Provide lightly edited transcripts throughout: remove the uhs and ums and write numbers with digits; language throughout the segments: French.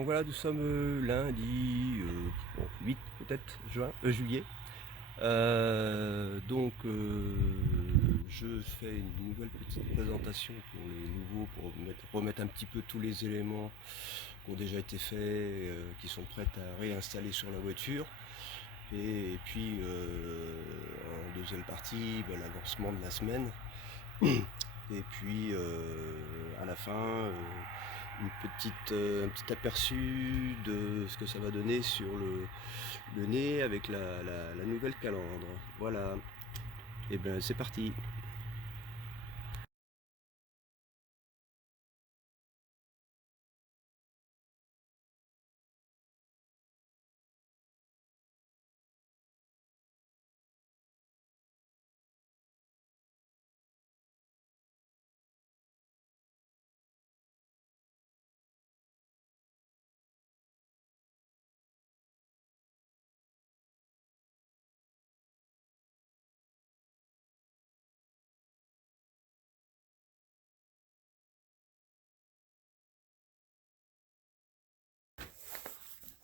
Donc voilà, nous sommes lundi 8 peut-être juillet. Je fais une nouvelle petite présentation pour les nouveaux, pour remettre un petit peu tous les éléments qui ont déjà été faits, qui sont prêts à réinstaller sur la voiture. Et puis en deuxième partie, l'avancement de la semaine. Et puis à la fin, un petit aperçu de ce que ça va donner sur le nez avec la nouvelle calandre. Voilà. Et bien c'est parti.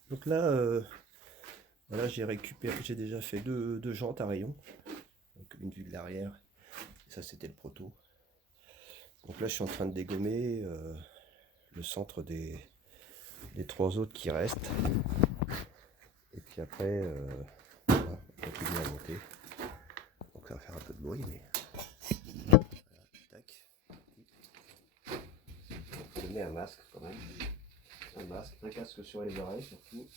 Donc là, voilà, j'ai déjà fait deux jantes à rayon. Donc une vue de l'arrière. Et ça c'était le proto. Donc là je suis en train de dégommer le centre des trois autres qui restent. Et puis après, voilà, on continue à monter. Donc ça va faire un peu de bruit, mais voilà, tac. Je mets un masque quand même. Un masque, un casque sur les oreilles surtout.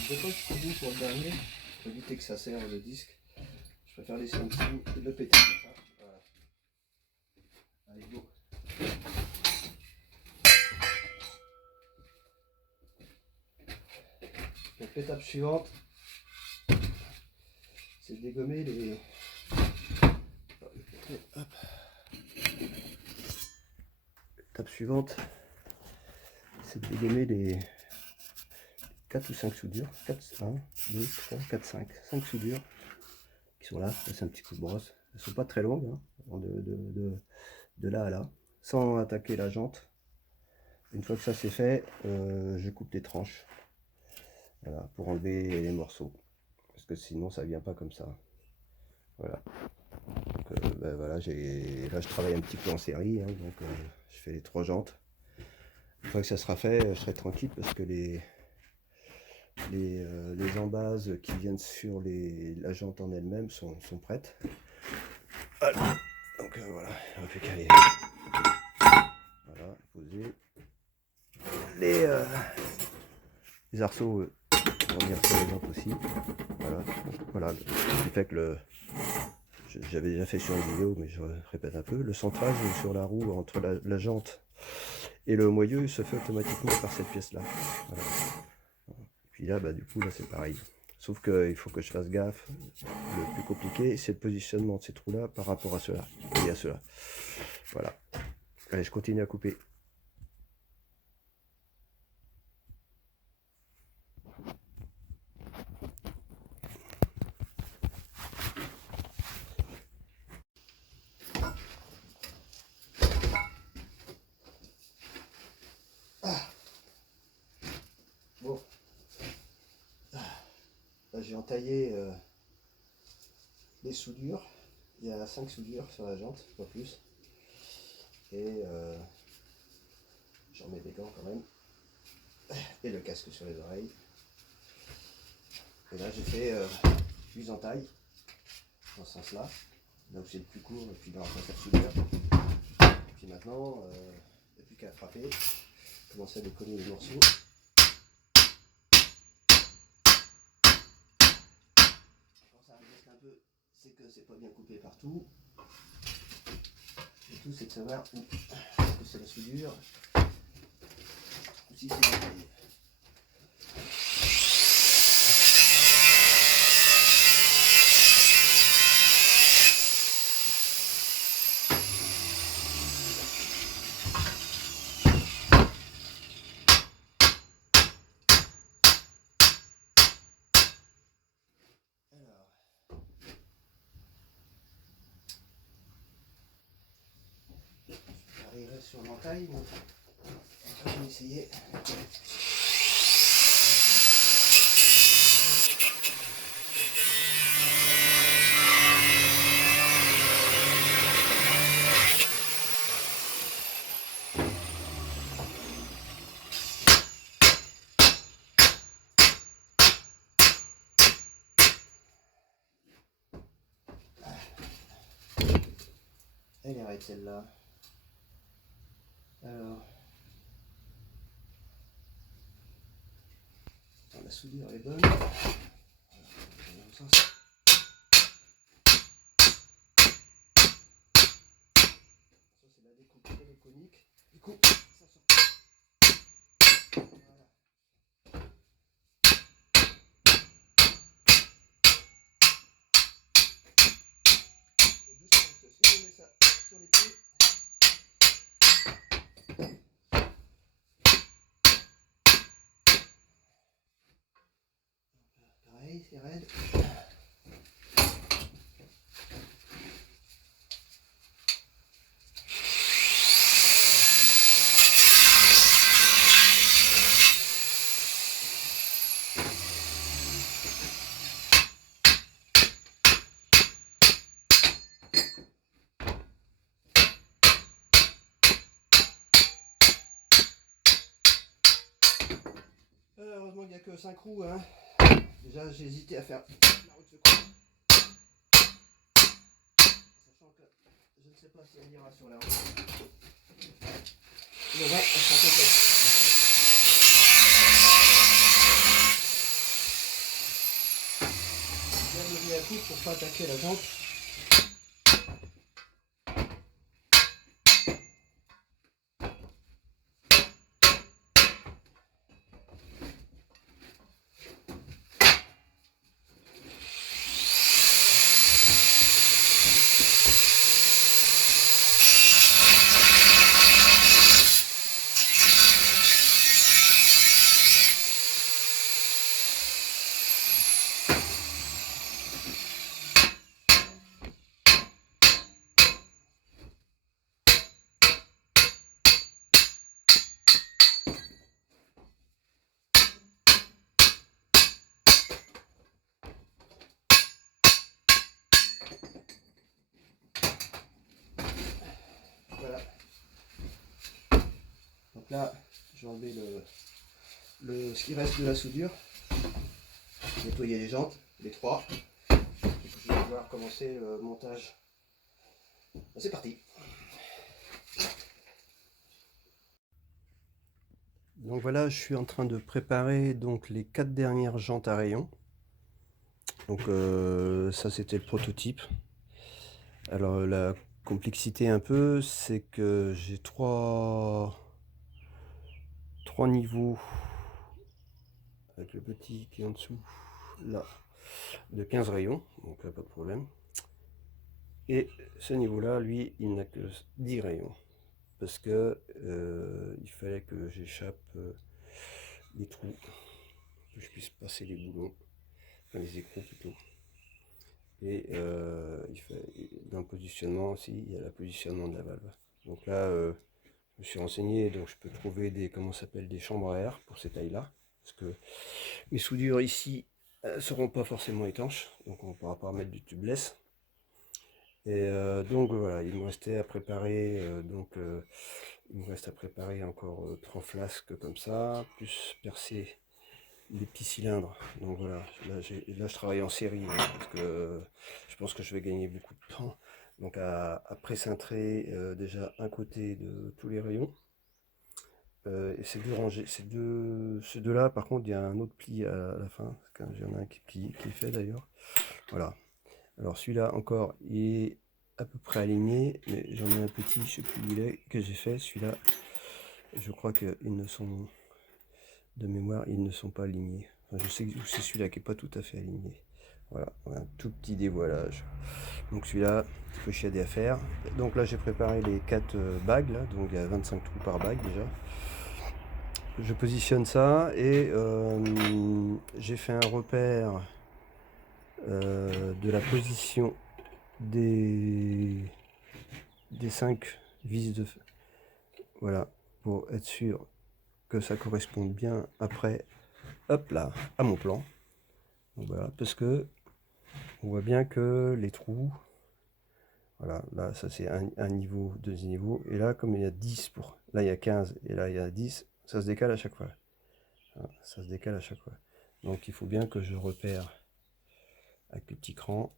Je dépose jusqu'au bout pour le dernier, pour éviter que ça serre le disque. Je préfère laisser un petit bout et le péter comme ça. Voilà. Allez, go. Donc l'étape suivante, c'est de dégommer les... Hop. L'étape suivante, c'est de dégommer les 4 ou 5 soudures. 4, 1, 2, 3, 4, 5. 5 soudures qui sont là. C'est un petit coup de brosse. Elles ne sont pas très longues, hein, de là à là, sans attaquer la jante. Une fois que ça c'est fait, je coupe les tranches. Voilà, pour enlever les morceaux. Parce que sinon ça vient pas comme ça. Voilà. Donc, voilà, là je travaille un petit peu en série, hein, donc je fais les 3 jantes. Une fois que ça sera fait, je serai tranquille parce que les embases qui viennent sur la jante en elle-même sont prêtes. Voilà. Donc voilà, on ne fait qu'à les voilà, poser. Les arceaux vont venir sur les jantes aussi. Voilà, voilà. Ce qui fait que j'avais déjà fait sur une vidéo, mais je répète un peu. Le centrage sur la roue entre la jante et le moyeu se fait automatiquement par cette pièce-là. Voilà. Puis là, du coup, là c'est pareil. Sauf qu'il faut que je fasse gaffe. Le plus compliqué, c'est le positionnement de ces trous-là par rapport à ceux-là et à ceux-là. Voilà. Allez, je continue à couper. Bon. Là, j'ai entaillé les soudures. Il y a 5 soudures sur la jante, pas plus. Et j'en mets des gants quand même. Et le casque sur les oreilles. Et là, j'ai fait 8 entailles dans ce sens-là. Là où c'est le plus court, et puis dans la face à soudure. Et puis maintenant, il n'y a plus qu'à frapper. Commencer à décoller les morceaux. Quand ça reste un peu, c'est que c'est pas bien coupé partout. Le tout, c'est de savoir où est-ce que c'est la soudure ou si c'est l'entaille. Alors, j'arriverai sur l'entaille, mais on va essayer. Elle est raide celle-là. Alors, la soudure est bonne. Ça, c'est la découpe téléphonique. Du coup, ça sort. Voilà. Et doucement, si on met ça sur les pieds. Pareil, c'est raide. Heureusement qu'il n'y a que 5 roues. Hein. Déjà, j'ai hésité à faire la roue de secours. Sachant que je ne sais pas si elle ira sur la route. Mais ouais, elle sera complète. Bien lever à coup pour ne pas attaquer la jante. Voilà. Donc là, j'ai enlevé ce qui reste de la soudure. Nettoyer les jantes, les 3. Et puis je vais pouvoir commencer le montage. C'est parti. Donc voilà, je suis en train de préparer donc les 4 dernières jantes à rayons. Donc ça c'était le prototype. Alors la complexité un peu, c'est que j'ai trois niveaux avec le petit qui est en dessous. là de 15 rayons, donc là pas de problème. Et ce niveau-là, lui, il n'a que 10 rayons. Parce que il fallait que j'échappe les trous, que je puisse passer les boulons, enfin les écrous plutôt. Et dans le positionnement aussi, il y a le positionnement de la valve. Donc là, je me suis renseigné, donc je peux trouver des, comment ça s'appelle, des chambres à air pour ces tailles-là. Parce que mes soudures ici ne seront pas forcément étanches, donc on ne pourra pas remettre du tubeless. Et donc voilà, il me restait à préparer, il me reste à préparer encore 3 flasques comme ça, plus percer des petits cylindres. Donc voilà, là je travaille en série, hein, parce que je pense que je vais gagner beaucoup de temps. Donc à précintrer déjà un côté de tous les rayons. Et ces deux rangées, ces deux là par contre il y a un autre pli à la fin, il y en a un qui est fait d'ailleurs. Voilà. Alors celui-là encore il est à peu près aligné, mais j'en ai un petit, je sais plus où il est, que j'ai fait. Celui-là, je crois qu'ils ne sont, de mémoire, ils ne sont pas alignés. Enfin, je sais que c'est celui-là qui n'est pas tout à fait aligné. Voilà, un tout petit dévoilage. Donc celui-là, il faut chiader à faire. Donc là, j'ai préparé les 4 bagues, là, donc il y a 25 trous par bague déjà. Je positionne ça et j'ai fait un repère de la position des 5 vis de... Voilà, pour être sûr que ça corresponde bien après, hop là, à mon plan. Donc voilà, parce que on voit bien que les trous, voilà, là ça c'est un niveau, deuxième niveau, et là comme il y a 10 pour, là il y a 15 et là il y a 10, ça se décale à chaque fois. Voilà, ça se décale à chaque fois. Donc il faut bien que je repère avec le petit cran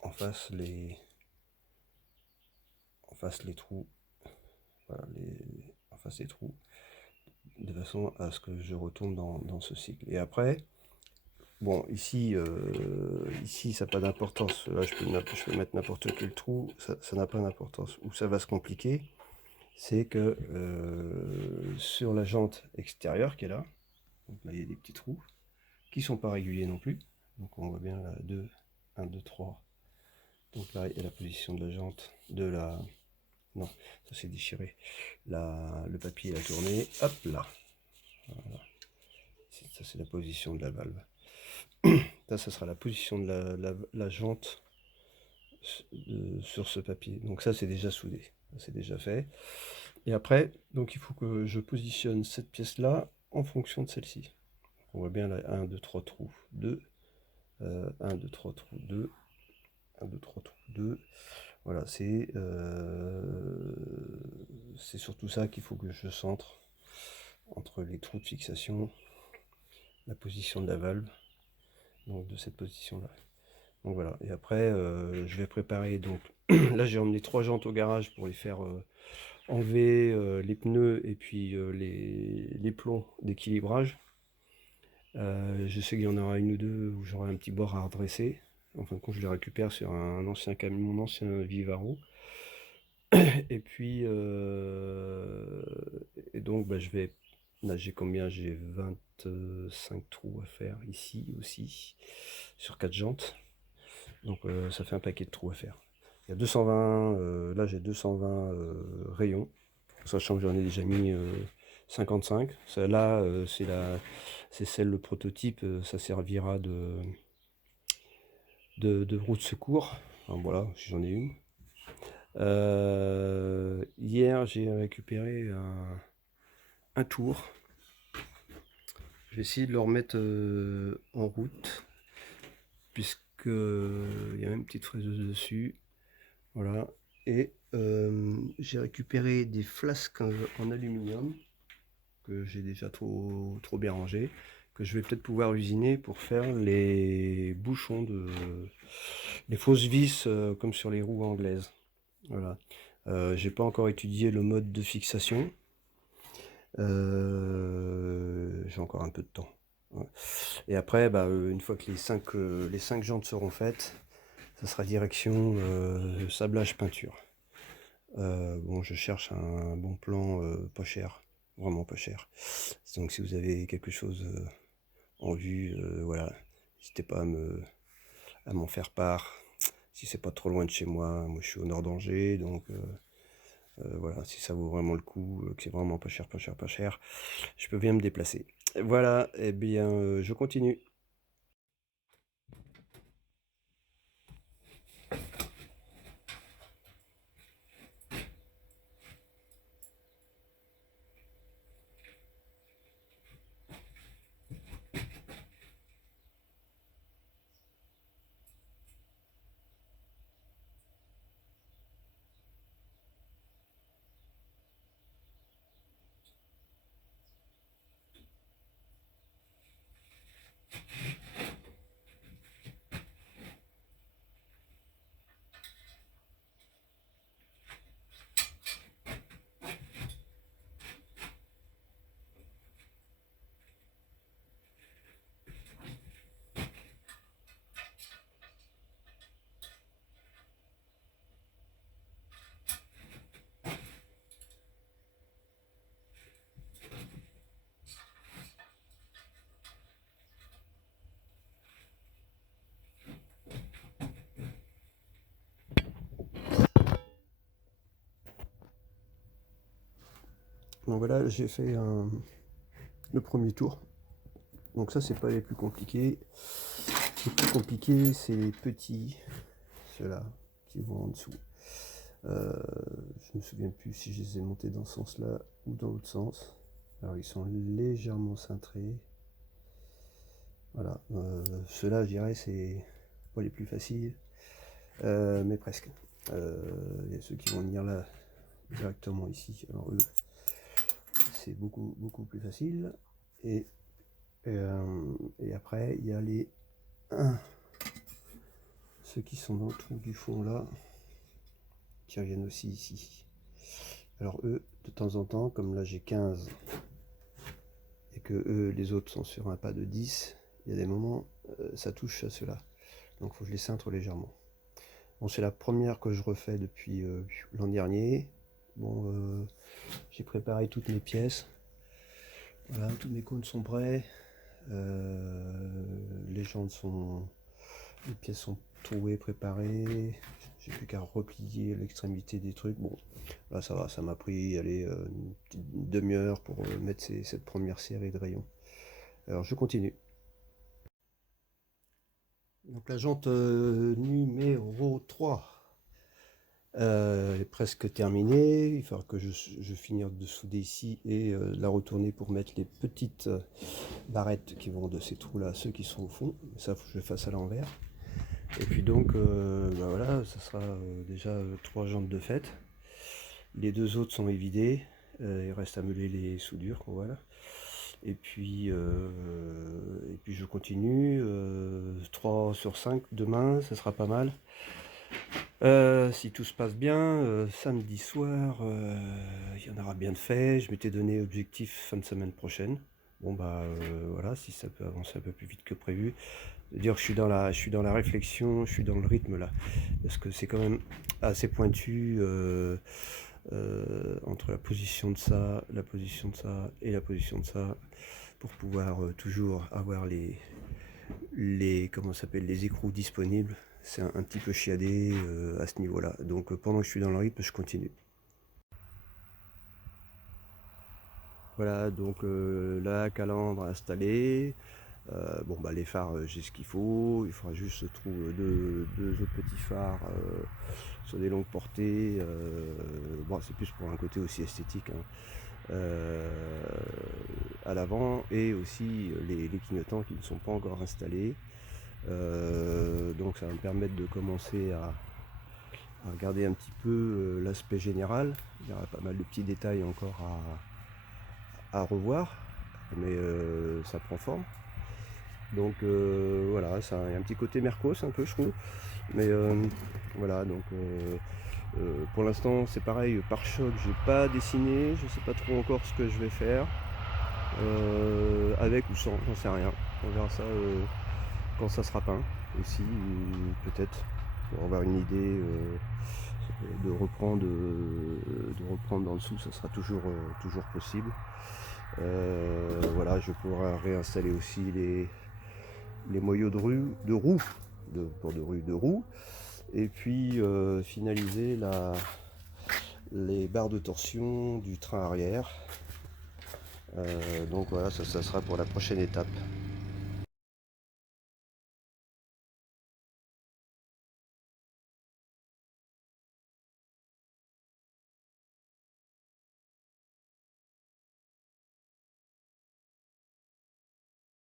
en face les trous, voilà, en face les trous, de façon à ce que je retourne dans ce cycle. Et après, bon, ici, ici ça n'a pas d'importance. Là, je peux mettre n'importe quel trou, ça n'a pas d'importance. Où ça va se compliquer, c'est que sur la jante extérieure qui est là, donc là, il y a des petits trous qui sont pas réguliers non plus. Donc on voit bien là, 2, 1, 2, 3. Donc là, il y a la position de la jante, de la... Non, ça s'est déchiré. Le papier a tourné, hop là. Voilà. Ça, c'est la position de la valve. Là, ça sera la position de la jante sur ce papier. Donc ça, c'est déjà soudé. C'est déjà fait. Et après, donc il faut que je positionne cette pièce-là en fonction de celle-ci. On voit bien là, 1, 2, 3 trous, 2. 1, 2, 3 trous, 2. 1, 2, 3 trous, 2. Voilà, c'est surtout ça qu'il faut que je centre entre les trous de fixation, la position de la valve, donc de cette position-là. Donc voilà, et après je vais préparer, donc là j'ai emmené 3 jantes au garage pour les faire enlever les pneus et puis les plombs d'équilibrage. Je sais qu'il y en aura une ou deux où j'aurai un petit bord à redresser. En fin de compte, je les récupère sur un ancien camion, mon ancien Vivaro. Et puis, et donc, bah, je vais. Là, j'ai combien? J'ai 25 trous à faire ici aussi, sur 4 jantes. Donc, ça fait un paquet de trous à faire. Il y a 220, là j'ai 220 rayons, sachant que j'en ai déjà mis 55. Celle-là, c'est celle, le prototype, ça servira de roue de secours. Enfin, voilà, si j'en ai une. Hier, j'ai récupéré un tour. Je vais essayer de le remettre en route, puisque il y a même une petite fraiseuse dessus. Voilà. Et j'ai récupéré des flasques en aluminium que j'ai déjà trop bien rangé, que je vais peut-être pouvoir usiner pour faire les bouchons les fausses vis comme sur les roues anglaises. Voilà. J'ai pas encore étudié le mode de fixation. J'ai encore un peu de temps. Ouais. Et après, bah, une fois que les 5 jantes seront faites, ça sera direction sablage peinture. Bon, je cherche un bon plan pas cher, vraiment pas cher. Donc si vous avez quelque chose en vue, voilà, n'hésitez pas à m'en faire part. Si c'est pas trop loin de chez moi, moi je suis au nord d'Angers, donc voilà, si ça vaut vraiment le coup, que c'est vraiment pas cher, pas cher, pas cher, je peux bien me déplacer. Voilà, et bien je continue. Donc voilà, j'ai fait le premier tour. Donc ça, c'est pas les plus compliqués. Les plus compliqués, c'est les petits, ceux-là, qui vont en dessous. Je me souviens plus si je les ai montés dans ce sens-là ou dans l'autre sens. Alors ils sont légèrement cintrés. Voilà, ceux-là, je dirais, c'est pas les plus faciles, mais presque. Il y a ceux qui vont venir là directement ici. Alors eux, c'est beaucoup plus facile. Et après, il y a les ceux qui sont dans le trou du fond là, qui reviennent aussi ici. Alors eux, de temps en temps, comme là j'ai 15 et que eux, les autres sont sur un pas de 10, il y a des moments, ça touche à ceux-là. Donc il faut que je les cintre légèrement. Bon, c'est la première que je refais depuis l'an dernier. Bon, j'ai préparé toutes mes pièces. Voilà, tous mes cônes sont prêts. Les jantes sont... Les pièces sont trouées, préparées. J'ai plus qu'à replier l'extrémité des trucs. Bon, là ça va, ça m'a pris allez, une petite demi-heure pour mettre cette première série de rayons. Alors je continue. Donc la jante numéro 3 est presque terminée. Il faudra que je finisse de souder ici et la retourner pour mettre les petites barrettes qui vont de ces trous là, ceux qui sont au fond. Ça, faut que je le fasse à l'envers. Et puis donc, bah voilà, ça sera déjà 3 jantes de fait. Les 2 autres sont évidées. Il reste à meuler les soudures, voilà. Et puis je continue. 3 sur 5 demain, ça sera pas mal. Si tout se passe bien, samedi soir, il y en aura bien de fait. Je m'étais donné objectif fin de semaine prochaine. Bon bah voilà, si ça peut avancer un peu plus vite que prévu. Dire que je suis dans la réflexion, je suis dans le rythme là. Parce que c'est quand même assez pointu entre la position de ça, la position de ça et la position de ça. Pour pouvoir toujours avoir comment ça s'appelle, les écrous disponibles. C'est un petit peu chiadé à ce niveau-là. Donc pendant que je suis dans le rythme, je continue. Voilà, donc la calandre installée. Bon bah les phares, j'ai ce qu'il faut. Il faudra juste se trouver deux autres petits phares sur des longues portées. Bon, c'est plus pour un côté aussi esthétique, hein. À l'avant, et aussi les clignotants qui ne sont pas encore installés. Donc ça va me permettre de commencer à regarder un petit peu l'aspect général. Il y aura pas mal de petits détails encore à revoir, mais ça prend forme. Donc voilà, ça a un petit côté Mercos un peu, je trouve. Mais voilà, donc pour l'instant c'est pareil, pare-choc j'ai pas dessiné, je sais pas trop encore ce que je vais faire. Avec ou sans, j'en sais rien. On verra ça quand ça sera peint aussi, peut-être, pour avoir une idée de reprendre dans le dessous, ça sera toujours possible. Voilà, je pourrai réinstaller aussi les moyaux de roue, de roue, et puis finaliser les barres de torsion du train arrière. Donc voilà, ça sera pour la prochaine étape.